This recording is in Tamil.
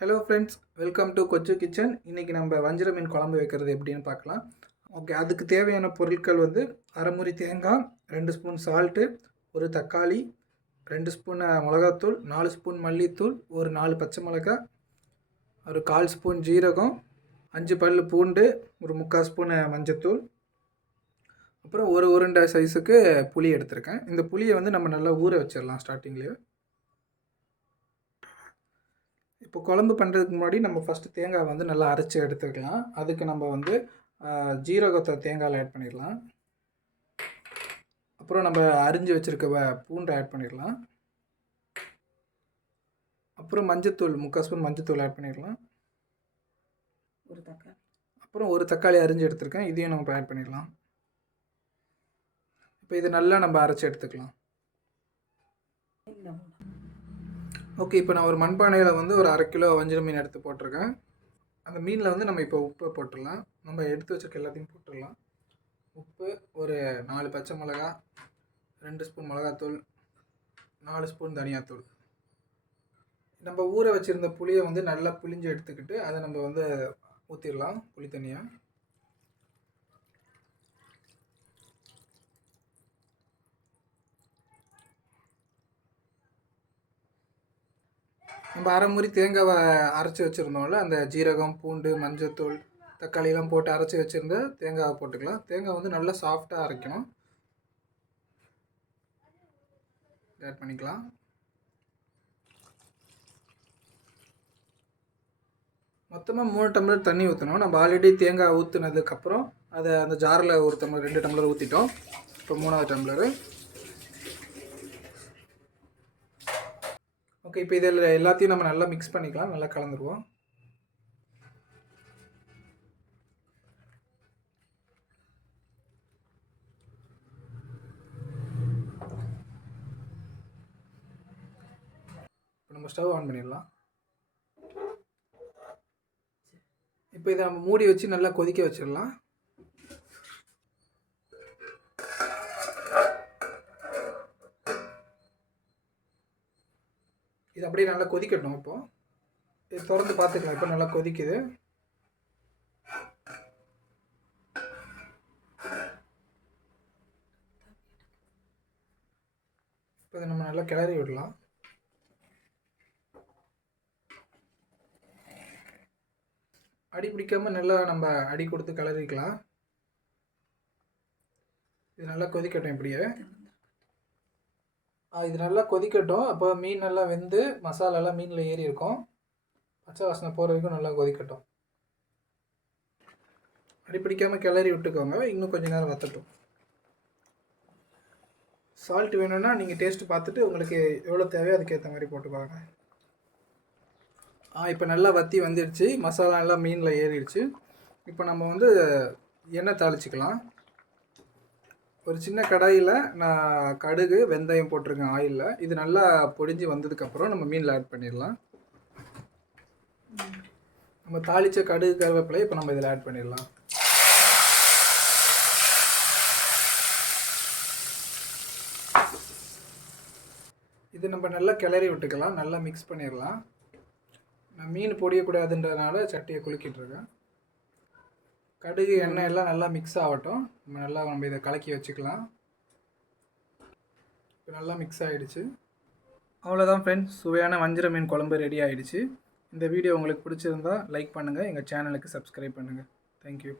Hello friends, welcome to Kochu kitchen. இன்றைக்கி நம்ம வஞ்சிர மீன் குழம்பு வைக்கிறது எப்படின்னு பார்க்கலாம். ஓகே, அதுக்கு தேவையான பொருட்கள் வந்து அரைமுறி தேங்காய், 2 ஸ்பூன் சால்ட்டு, ஒரு தக்காளி, 2 ஸ்பூன் மிளகாத்தூள், 4 ஸ்பூன் மல்லித்தூள், ஒரு 4 பச்சை மிளகாய், ஒரு 1/4 ஸ்பூன் ஜீரகம், 5 பல் பூண்டு, ஒரு 3/4 ஸ்பூன் மஞ்சத்தூள், அப்புறம் ஒரு உருண்டை சைஸுக்கு புளி எடுத்திருக்கேன். இந்த புளியை வந்து நம்ம நல்லா ஊற வச்சிடலாம் ஸ்டார்டிங்லேயே. இப்போ குழம்பு பண்ணுறதுக்கு முன்னாடி நம்ம ஃபஸ்ட்டு தேங்காய் வந்து நல்லா அரைச்சி எடுத்துக்கலாம். அதுக்கு நம்ம வந்து ஜீரகத்தை தேங்காயில் ஆட் பண்ணிடலாம். அப்புறம் நம்ம அரிஞ்சு வச்சுருக்க பூண்டை ஆட் பண்ணிடலாம். அப்புறம் மஞ்சத்தூள் 3/4 ஸ்பூன் மஞ்சத்தூள் ஆட் பண்ணிடலாம். அப்புறம் ஒரு தக்காளி அரிஞ்சு எடுத்துருக்கேன், இதையும் நம்ம ஆட் பண்ணிடலாம். இப்போ இது நல்லா நம்ம அரைச்சி எடுத்துக்கலாம். ஓகே, இப்போ நான் ஒரு மண்பானையில் வந்து ஒரு 1/2 கிலோ வஞ்சிர மீன் எடுத்து போட்டிருக்கேன். அந்த மீனில் வந்து நம்ம இப்போ உப்பு போட்டுடலாம். நம்ம எடுத்து வச்சுருக்க எல்லாத்தையும் போட்டுடலாம். உப்பு, ஒரு 4 பச்சை மிளகா, 2 ஸ்பூன் மிளகாத்தூள், 4 ஸ்பூன் தனியாத்தூள். நம்ம ஊற வச்சுருந்த புளியை வந்து நல்லா புளிஞ்சு எடுத்துக்கிட்டு அதை நம்ம வந்து ஊற்றிடலாம் புளி தண்ணியாக. நம்ம அரைமுறி தேங்காவை அரைச்சி வச்சுருந்தோம்ல, அந்த ஜீரகம், பூண்டு, மஞ்சத்தூள், தக்காளியெலாம் போட்டு அரைச்சி வச்சுருந்த தேங்காவை போட்டுக்கலாம். தேங்காய் வந்து நல்லா சாஃப்டாக அரைக்கணும். ஆட் பண்ணிக்கலாம். மொத்தமாக 3 டம்ளர் தண்ணி ஊற்றணும். நம்ம ஆல்ரெடி தேங்காய் ஊற்றுனதுக்கப்புறம் அதை அந்த ஜாரில் ஒரு டம்ளர் 2 டம்ளர் ஊற்றிட்டோம். இப்போ 3வது டம்ளரு. ஓகே, இப்போ இதில் எல்லாத்தையும் நம்ம நல்லா மிக்ஸ் பண்ணிக்கலாம். நல்லா கலந்துருவோம். இப்போ நம்ம ஸ்டவ் ஆன் பண்ணிடலாம். இப்போ இதை நம்ம மூடி வச்சு நல்லா கொதிக்க வச்சிடலாம். இது அப்படியே நல்லா கொதிக்கட்டும். இப்போது இது திறந்து பார்த்துக்கலாம். இப்போ நல்லா கொதிக்குது. இப்போ இதை நம்ம நல்லா கிளறி விடலாம். அடி பிடிக்காமல் நல்லா நம்ம அடி கொடுத்து கிளறிக்கலாம். இது நல்லா கொதிக்கட்டும். இப்படியே இது நல்லா கொதிக்கட்டும். அப்போ மீன் நல்லா வெந்து மசாலாலாம் மீனில் ஏறி இருக்கும். பச்சை வாசனை போகிற வரைக்கும் நல்லா கொதிக்கட்டும். அடி பிடிக்காமல் கிளறி விட்டுக்கோங்க. இன்னும் கொஞ்சம் நேரம் வற்றட்டும். சால்ட் வேணும்னா நீங்கள் டேஸ்ட்டு பார்த்துட்டு உங்களுக்கு எவ்வளோ தேவையோ அதுக்கேற்ற மாதிரி போட்டுக்கோங்க. இப்போ நல்லா வற்றி வந்துடுச்சு. மசாலா எல்லாம் மீனில் ஏறிடுச்சு. இப்போ நம்ம வந்து எண்ணெய் தாளிச்சிக்கலாம். ஒரு சின்ன கடாயில் நான் கடுகு, வெந்தயம் போட்டிருக்கேன் ஆயிலில். இது நல்லா பொடிஞ்சு வந்ததுக்கப்புறம் நம்ம மீனில் ஆட் பண்ணிடலாம். நம்ம தாளித்த கடுகு, கருவேப்பிலை இப்போ நம்ம இதில் ஆட் பண்ணிடலாம். இது நம்ம நல்லா கிளறி விட்டுக்கலாம். நல்லா மிக்ஸ் பண்ணிடலாம். நான் மீன் பொடியக்கூடாதுன்றதுனால சட்டியை குலுக்கிட்டுருக்கேன். கடுகு, எண்ணெய் எல்லாம் நல்லா மிக்ஸ் ஆகட்டும். நம்ம இதை கலக்கி வச்சுக்கலாம். இப்போ நல்லா மிக்ஸ் ஆகிடுச்சு. அவ்வளோதான் ஃப்ரெண்ட்ஸ், சுவையான வஞ்சிர மீன் குழம்பு ரெடி ஆகிடுச்சு. இந்த வீடியோ உங்களுக்கு பிடிச்சிருந்தா லைக் பண்ணுங்கள். எங்கள் சேனலுக்கு சப்ஸ்கிரைப் பண்ணுங்கள். தேங்க்யூ.